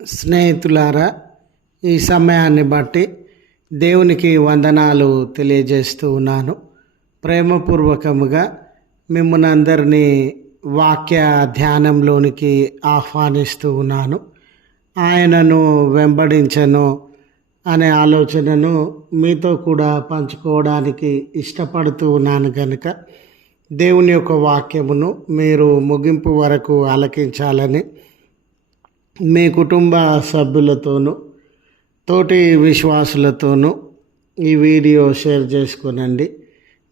స్నేహితులారా, ఈ సమయాన్ని బట్టి దేవునికి వందనాలు తెలియజేస్తూ ఉన్నాను. ప్రేమపూర్వకముగా మిమ్మల్ని అందరినీ వాక్య ధ్యానంలోనికి ఆహ్వానిస్తూ ఉన్నాను. ఆయనను వెంబడించను అనే ఆలోచనను మీతో కూడా పంచుకోవడానికి ఇష్టపడుతూ ఉన్నాను కనుక దేవుని యొక్క వాక్యమును మీరు ముగింపు వరకు ఆలకించాలని మీ కుటుంబ సభ్యులతోనూ తోటి విశ్వాసులతోనూ ఈ వీడియో షేర్ చేసుకునండి.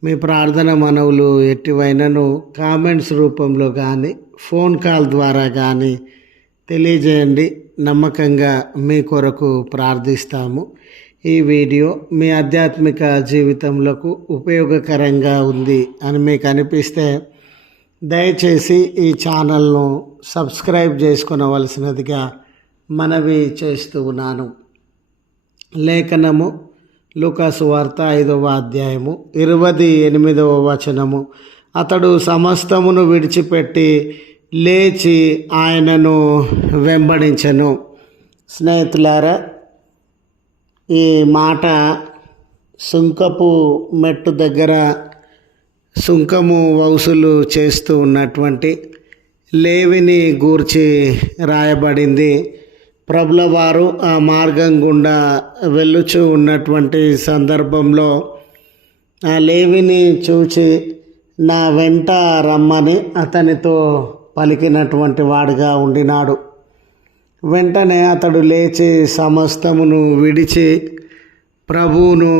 మీ ప్రార్థన మనవులు ఎట్టివైనను కామెంట్స్ రూపంలో కానీ ఫోన్ కాల్ ద్వారా కానీ తెలియజేయండి. నమ్మకంగా మీ కొరకు ప్రార్థిస్తాము. ఈ వీడియో మీ ఆధ్యాత్మిక జీవితంలో ఉపయోగకరంగా ఉంది అని మీకు అనిపిస్తే దయచేసి ఈ ఛానల్ను సబ్స్క్రైబ్ చేసుకొనవలసినదిగా మనవి చేస్తూ ఉన్నాను. లేఖనము లూకాసు వార్త 5వ అధ్యాయము 28వ వచనము. అతడు సమస్తమును విడిచిపెట్టి లేచి ఆయనను వెంబడించెను. స్నేహితులారా, ఈ మాట సుంకపు మెట్టు దగ్గర సుంకము వసూలు చేస్తూ ఉన్నటువంటి లేవిని గూర్చి రాయబడింది. ప్రభుల వారు ఆ మార్గం గుండా వెళ్ళుచూ ఉన్నటువంటి సందర్భంలో ఆ లేవిని చూచి నా వెంట రమ్మని అతనితో పలికినటువంటి వాడుగా ఉండినాడు. వెంటనే అతడు లేచి సమస్తమును విడిచి ప్రభువును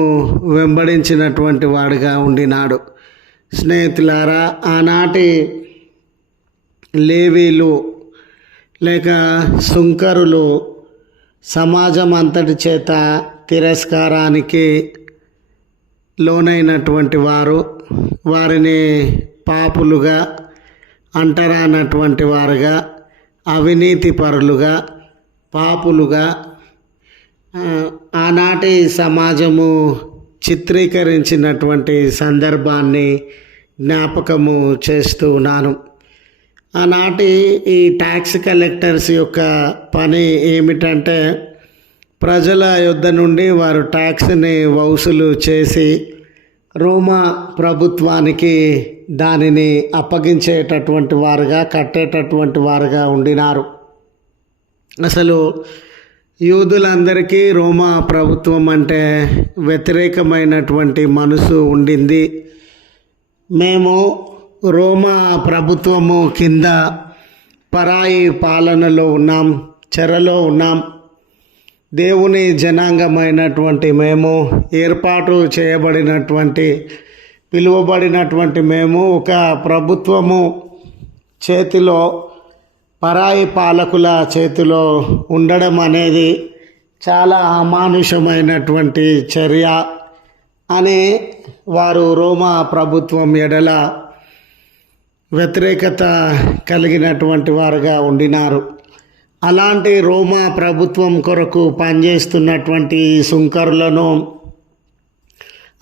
వెంబడించినటువంటి వాడుగా ఉండినాడు. స్నేహితులారా, ఆనాటి లేవీలు లేక సుంకరులు సమాజం అంతటి చేత తిరస్కారానికి లోనైనటువంటి వారు, వారిని పాపులుగా, అంటరానటువంటి వారుగా, అవినీతిపరులుగా, పాపులుగా ఆనాటి సమాజము చిత్రీకరించినటువంటి సందర్భాన్ని జ్ఞాపకము చేస్తూ ఉన్నాను. ఆనాటి ఈ ట్యాక్స్ కలెక్టర్స్ యొక్క పని ఏమిటంటే ప్రజల యొద్ద నుండి వారు ట్యాక్స్ని వసూలు చేసి రోమా ప్రభుత్వానికి దానిని అప్పగించేటటువంటి వారుగా, కట్టేటటువంటి వారుగా ఉండినారు. అసలు యూదులందరికీ రోమా ప్రభుత్వం అంటే వ్యతిరేకమైనటువంటి మనసు ఉండింది. మేము రోమా ప్రభుత్వము కింద పరాయి పాలనలో ఉన్నాం, చెరలో ఉన్నాం. దేవుని జనాంగమైనటువంటి మేము, ఏర్పాటు చేయబడినటువంటి, పిలువబడినటువంటి మేము ఒక ప్రభుత్వము చేతిలో, పరాయి పాలకుల చేతిలో ఉండడం అనేది చాలా అమానుషమైనటువంటి చర్య అని వారు రోమా ప్రభుత్వం ఎడల వ్యతిరేకత కలిగినటువంటి వారుగా ఉండినారు. అలాంటి రోమా ప్రభుత్వం కొరకు పనిచేస్తున్నటువంటి సుంకరులను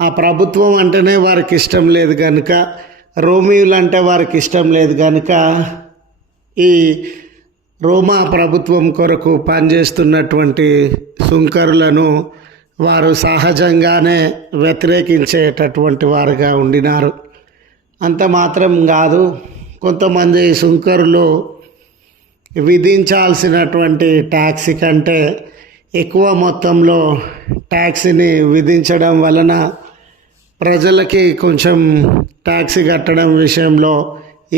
ఆ ప్రభుత్వం అంటేనే వారికి ఇష్టం లేదు కనుక, రోమియులు అంటే వారికి ఇష్టం లేదు కనుక ఈ రోమా ప్రభుత్వం కొరకు పనిచేస్తున్నటువంటి సుంకరులను వారు సహజంగానే వ్యతిరేకించేటటువంటి వారుగా ఉండినారు. అంత మాత్రం కాదు, కొంతమంది సుంకరులు విధించాల్సినటువంటి ట్యాక్స్ కంటే ఎక్కువ మొత్తంలో ట్యాక్స్ని విధించడం వలన ప్రజలకి కొంచెం ట్యాక్స్ కట్టడం విషయంలో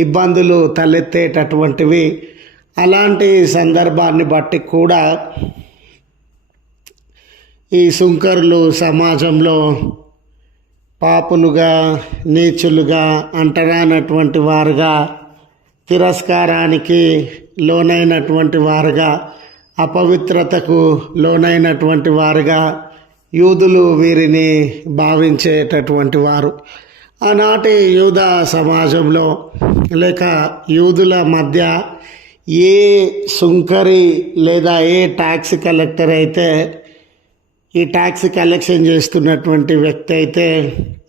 ఇబ్బందులు తలెత్తేటటువంటివి. అలాంటి సందర్భాన్ని బట్టి కూడా ఈ సుంకరులు సమాజంలో పాపులుగా, నీచులుగా, అంటరానటువంటి వారుగా, తిరస్కారానికి లోనైనటువంటి వారుగా, అపవిత్రతకు లోనైనటువంటి వారుగా యూదులు వీరిని భావించేటటువంటి వారు. ఆనాటి యూదా సమాజంలో లేక యూదుల మధ్య ఏ సుంకరి లేదా ఏ ట్యాక్స్ కలెక్టర్ అయితే ఈ ట్యాక్స్ కలెక్షన్ చేస్తున్నటువంటి వ్యక్తి అయితే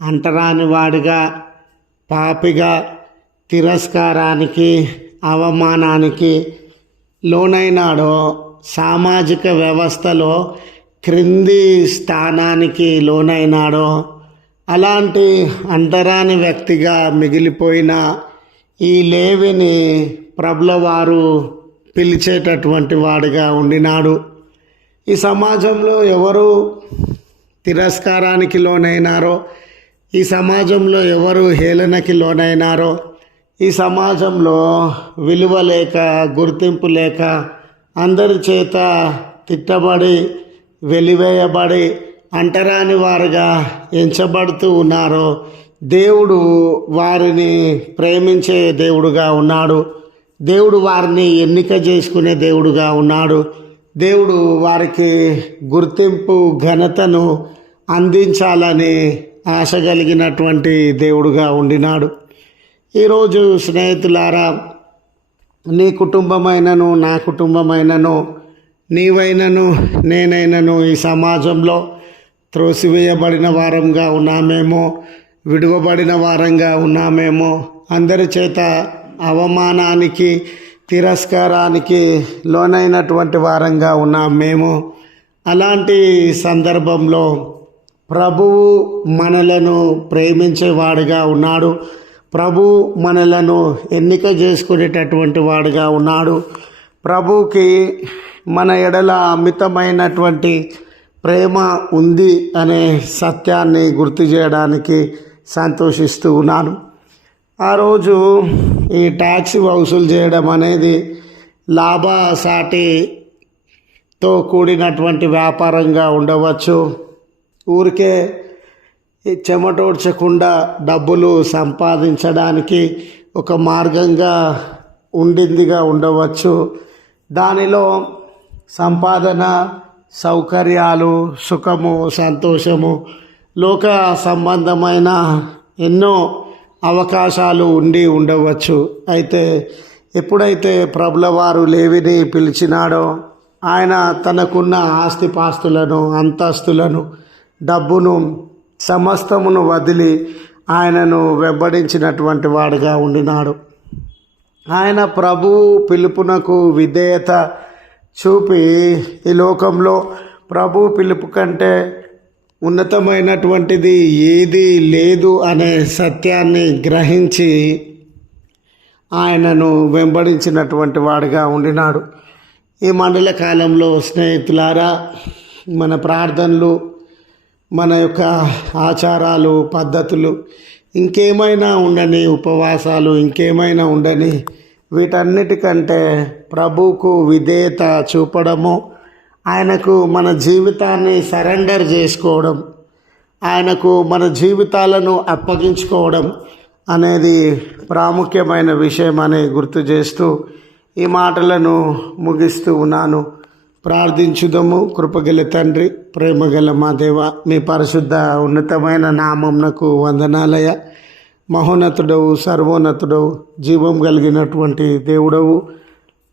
అంటరాని వాడిగా, పాపిగా, తిరస్కారానికి, అవమానానికి లోనైనాడో సామాజిక వ్యవస్థలో క్రింది స్థానానికి లోనైనాడో అలాంటి అంటరాని వ్యక్తిగా మిగిలిపోయిన ఈ లేవిని ప్రభుల వారు పిలిచేటటువంటి వాడిగా ఉండినాడు. ఈ సమాజంలో ఎవరు తిరస్కారానికి లోనైనారో, ఈ సమాజంలో ఎవరు హేళనకి లోనైనారో, ఈ సమాజంలో విలువ లేక గుర్తింపు లేక అందరి చేత తిట్టబడి వెలివేయబడి అంటరాని వారుగా ఎంచబడుతూ ఉన్నారో దేవుడు వారిని ప్రేమించే దేవుడుగా ఉన్నాడు. దేవుడు వారిని ఎన్నిక చేసుకునే దేవుడుగా ఉన్నాడు. దేవుడు వారికి గుర్తింపు ఘనతను అందించాలని ఆశ కలిగినటువంటి దేవుడుగా ఉండినాడు. ఈరోజు స్నేహితులారా, నీ కుటుంబమైనను నా కుటుంబమైనను నీవైనను నేనైనను ఈ సమాజంలో త్రోసివేయబడిన వారంగా ఉన్నామేమో, విడువబడిన వారంగా ఉన్నామేమో, అందరి చేత అవమానానికి తిరస్కారానికి లోనైనటువంటి వారంగా ఉన్నాం మేము. అలాంటి సందర్భంలో ప్రభువు మనలను ప్రేమించేవాడుగా ఉన్నాడు. ప్రభువు మనలను ఎన్నిక చేసుకునేటటువంటి వాడుగా ఉన్నాడు. ప్రభువుకి మన ఎడల అమితమైనటువంటి ప్రేమ ఉంది అనే సత్యాన్ని గుర్తు చేయడానికి సంతోషిస్తూ ఉన్నాను. ఆ రోజు ఈ ట్యాక్సీ వసూలు చేయడం అనేది లాభసాటితో కూడినటువంటి వ్యాపారంగా ఉండవచ్చు. ఊరికే చెమటోడ్చకుండా డబ్బులు సంపాదించడానికి ఒక మార్గంగా ఉండిందిగా ఉండవచ్చు. దానిలో సంపాదన, సౌకర్యాలు, సుఖము, సంతోషము, లోక సంబంధమైన ఎన్నో అవకాశాలు ఉండి ఉండవచ్చు. అయితే ఎప్పుడైతే ప్రభుల వారు లేవిని పిలిచినాడో ఆయన తనకున్న ఆస్తిపాస్తులను, అంతస్తులను, డబ్బును, సమస్తమును వదిలి ఆయనను వెంబడించినటువంటి వాడుగా ఉండినాడు. ఆయన ప్రభు పిలుపునకు విధేయత చూపి ఈ లోకంలో ప్రభు పిలుపు కంటే ఉన్నతమైనటువంటిది ఏది లేదు అనే సత్యాన్ని గ్రహించి ఆయనను వెంబడించినటువంటి వాడుగా ఉండినాడు. ఈ మండల కాలంలో స్నేహితులారా, మన ప్రార్థనలు, మన యొక్క ఆచారాలు, పద్ధతులు ఇంకేమైనా ఉండని, ఉపవాసాలు ఇంకేమైనా ఉండని, వీటన్నిటికంటే ప్రభువుకు విధేయత చూపడము, ఆయనకు మన జీవితాన్ని సరెండర్ చేసుకోవడం, ఆయనకు మన జీవితాలను అప్పగించుకోవడం అనేది ప్రాముఖ్యమైన విషయం అని గుర్తు చేస్తూ ఈ మాటలను ముగిస్తూ ఉన్నాను. ప్రార్థించుదము. కృపగల తండ్రి, ప్రేమగల మా దేవ, మీ పరిశుద్ధ ఉన్నతమైన నామమునకు వందనాలయ. మహోన్నతుడవు, సర్వోన్నతుడవు, జీవం కలిగినటువంటి దేవుడవు.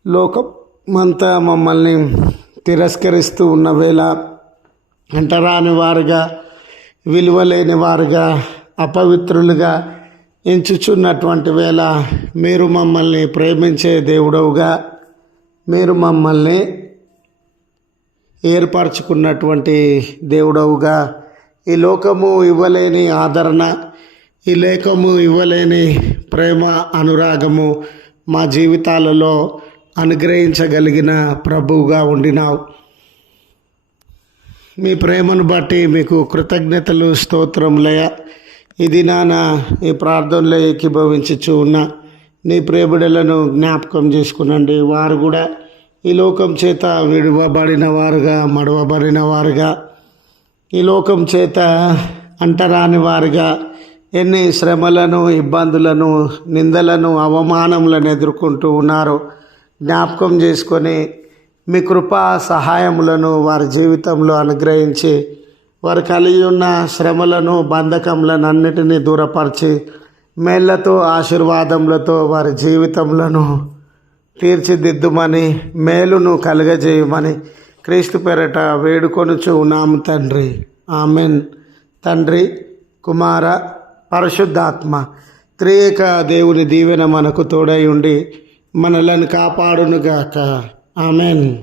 లోకమంతా మమ్మల్ని తిరస్కరిస్తూ ఉన్న వేళ అంటరాని వారుగా, విలువలేని వారుగా, అపవిత్రులుగా ఎంచుచున్నటువంటి వేళ మీరు మమ్మల్ని ప్రేమించే దేవుడవుగా, మీరు మమ్మల్ని ఏర్పరచుకున్నటువంటి దేవుడవుగా, ఈ లోకము ఇవ్వలేని ఆదరణ, ఈ లోకము ఇవ్వలేని ప్రేమ, అనురాగము మా జీవితాలలో అనుగ్రహించగలిగిన ప్రభువుగా ఉండినావు. మీ ప్రేమను బట్టి మీకు కృతజ్ఞతలు, స్తోత్రములయ. ఇది ఈ ప్రార్థనలో ఏకీభవించుచు ఉన్న నీ ప్రేమిడలను జ్ఞాపకం చేసుకునండి. వారు కూడా ఈ లోకం చేత విడువబడిన వారుగా, మడవబడిన వారుగా, ఈ లోకం చేత అంటరాని వారుగా ఎన్ని శ్రమలను, ఇబ్బందులను, నిందలను, అవమానములను ఎదుర్కొంటూ ఉన్నారో జ్ఞాపకం చేసుకొని మీ కృపా సహాయములను వారి జీవితంలో అనుగ్రహించి వారు కలిగి ఉన్న శ్రమలను, బంధకములను అన్నిటినీ దూరపరిచి మేళ్లతో, ఆశీర్వాదములతో వారి జీవితములను తీర్చిదిద్దుమని, మేలును కలుగజేయమని క్రీస్తు పేరట వేడుకొనుచు ఉన్నాము తండ్రి. ఆమెన్. తండ్రి, కుమార, పరిశుద్ధాత్మ త్రియేక దేవుని దీవెన మనకు తోడై ఉండి మనలను కాపాడునుగాక. ఆమెన్.